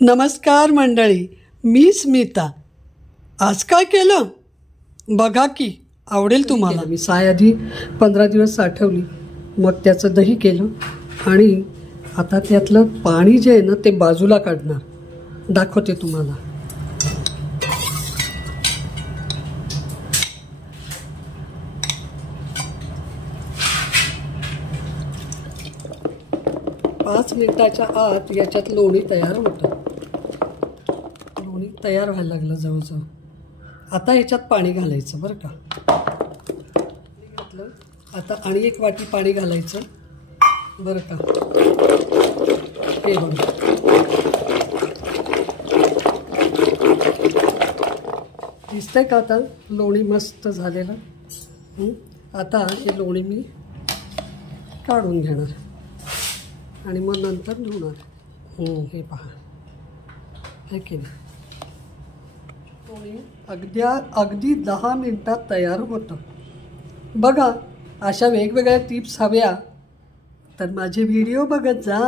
नमस्कार मंडळी, मी स्मिता. आज काय केलं बघा की, आवडेल तुम्हाला. मी साय आधी 15 दिवस साठवली, मग त्याचं दही केलं आणि आता त्यातलं पाणी जे आहे ना ते बाजूला काढणार, दाखवते तुम्हाला. पाच मिनिटाच्या आत याच्यात लोणी तयार होतं. लोणी तयार व्हायला लागलं जवळजवळ. आता याच्यात पाणी घालायचं बरं का. घातलं. आता आणि एक वाटी पाणी घालायचं बरं का. हे बघा, दिसतंय का आता लोणी मस्त झालेलं. आता हे लोणी मी काढून घेणार आणि मग नंतर धुणार. हे पहा, हे की नाही, पोळी अगदी 10 मिनिटात तयार होतं. बघा, अशा वेगवेगळ्या टिप्स हव्या तर माझे व्हिडिओ बघत जा.